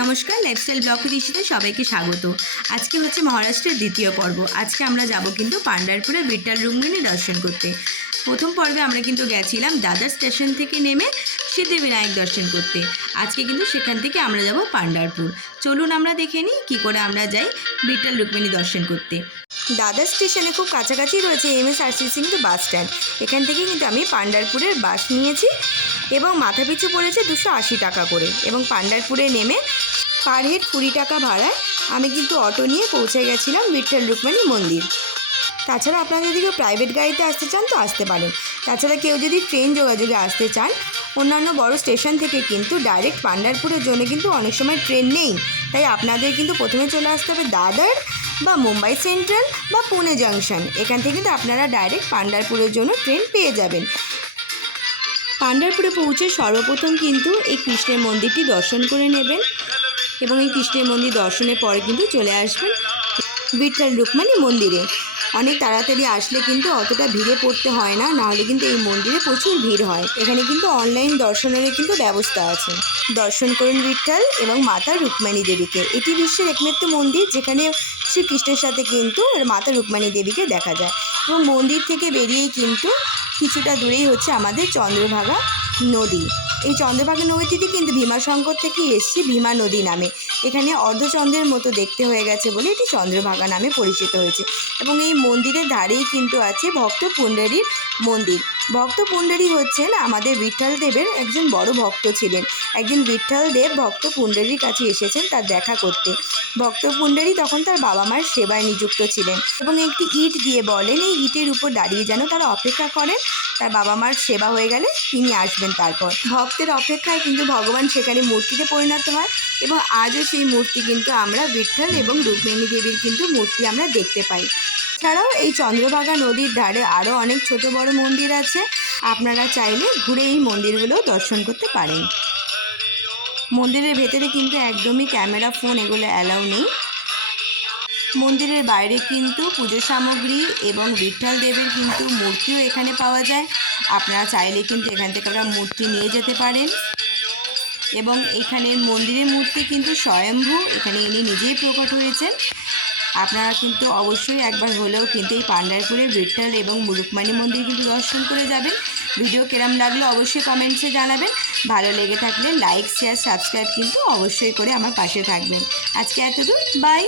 নমস্কার, lifestyle blog ঋষিতে সবাইকে স্বাগত। আজকে হচ্ছে মহারাষ্ট্রের দ্বিতীয় পর্ব। আজকে আমরা যাব কিন্তু পান্ডারপুরে বিট্ঠাল রুক্মিণী দর্শন করতে। প্রথম পর্বে আমরা কিন্তু গেছিলাম দাদর স্টেশন থেকে নেমে সিদ্ধিবিনায়ক দর্শন করতে। আজকে কিন্তু সেখান থেকে আমরা যাব পান্ডারপুর। চলুন আমরা দেখে নিই কী করে আমরা যাই বিট্ঠাল রুক্মিণী দর্শন করতে। দাদর স্টেশনে খুব কাছাকাছি রয়েছে MSRTC কিন্তু বাস স্ট্যান্ড। এখান থেকে কিন্তু আমি পান্ডারপুরের বাস নিয়েছি এবং মাথাপিছু পড়েছে 280 টাকা করে, এবং পান্ডারপুরে নেমে পার হেড 20 টাকা ভাড়ায় আমি কিন্তু অটো নিয়ে পৌঁছে গেছিলাম বিট্ঠাল রুক্মিণী মন্দির। তাছাড়া আপনারা যদি কেউ প্রাইভেট গাড়িতে আসতে চান তো আসতে পারেন। তাছাড়া কেউ যদি ট্রেন যোগাযোগে আসতে চান, অন্যান্য বড় স্টেশন থেকে কিন্তু ডাইরেক্ট পান্ডারপুরের জন্য কিন্তু অনেক সময় ট্রেন নেই। তাই আপনাদের কিন্তু প্রথমে চলে আসতে হবে দাদর বা মুম্বাই সেন্ট্রাল বা পুনে জাংশন। এখান থেকে কিন্তু আপনারা ডাইরেক্ট পান্ডারপুরের জন্য ট্রেন পেয়ে যাবেন। পান্ডারপুরে পৌঁছে সর্বপ্রথম কিন্তু এই কৃষ্ণের মন্দিরটি দর্শন করে নেবেন, এবং এই কৃষ্ণের মন্দির দর্শনের পরে কিন্তু চলে আসবেন বিট্ঠাল রুক্মিণী মন্দিরে। অনেক তাড়াতাড়ি আসলে কিন্তু অতটা ভিড়ে পড়তে হয় না, নাহলে কিন্তু এই মন্দিরে প্রচুর ভিড় হয়। এখানে কিন্তু অনলাইন দর্শনেরও কিন্তু ব্যবস্থা আছে। দর্শন করুন বিট্ঠাল এবং মাতা রুক্মিণী দেবীকে। এটি বিশ্বের একমাত্র মন্দির যেখানে শ্রীকৃষ্ণের সাথে কিন্তু মাতা রুক্মিণী দেবীকে দেখা যায়। এবং মন্দির থেকে বেরিয়েই কিন্তু কিছুটা দূরেই হচ্ছে আমাদের চন্দ্রভাগা নদী। এই চন্দ্রভাগা নদীটি কিন্তু ভীমাশঙ্কর থেকে এসছে ভীমা নদী নামে। এখানে অর্ধচন্দ্রের মতো দেখতে হয়ে গেছে বলে এটি চন্দ্রভাগা নামে পরিচিত হয়েছে। এবং এই মন্দিরের ধারেই কিন্তু আছে ভক্ত পুণ্ডরীর মন্দির। ভক্ত পুণ্ডরী হচ্ছেন আমাদের বিট্ঠাল দেবের একজন বড় ভক্ত ছিলেন। একদিন বিট্ঠাল দেব ভক্ত পুণ্ডরীর কাছে এসেছেন তার দেখা করতে। ভক্ত পুণ্ডরী তখন তার বাবা মার সেবায় নিযুক্ত ছিলেন, এবং একটি ইট দিয়ে বলেন এই ইটের উপর দাঁড়িয়ে যেন তারা অপেক্ষা করেন, তার বাবা মার সেবা হয়ে গেলে তিনি আসবেন। তারপর ভক্তের অপেক্ষায় কিন্তু ভগবান সেখানে মূর্তিতে পরিণত হয়, এবং আজও সেই মূর্তি কিন্তু আমরা বিট্ঠাল এবং রুক্মিণী দেবীর কিন্তু মূর্তি আমরা দেখতে পাই। এছাড়াও এই চন্দ্রভাগা নদীর ধারে আরও অনেক ছোট বড় মন্দির আছে। আপনারা চাইলে ঘুরে এই মন্দিরগুলো দর্শন করতে পারেন। মন্দিরের ভেতরে কিন্তু একদমই ক্যামেরা, ফোন এগুলো অ্যালাউ নেই। মন্দিরের বাইরে কিন্তু পুজো সামগ্রী এবং বিট্ঠাল দেবের কিন্তু মূর্তিও এখানে পাওয়া যায়। আপনারা চাইলে কিন্তু এখান থেকে আপনারা মূর্তি নিয়ে যেতে পারেন। এবং এখানের মন্দিরের মূর্তি কিন্তু স্বয়ম্ভু, এখানে ইনি নিজেই প্রকট হয়েছেন। আপনারা কিন্তু অবশ্যই একবার হলেও কিন্তু এই পান্ডারপুরের বিট্ঠাল এবং রুক্মিণী মন্দির কিন্তু দর্শন করে যাবেন। ভিডিও কেরাম লাগলো অবশ্যই কমেন্টসে জানাবেন। ভালো লেগে থাকলে লাইক, শেয়ার, সাবস্ক্রাইব কিন্তু অবশ্যই করে আমার পাশে থাকবেন। আজকে এতদূর, বাই।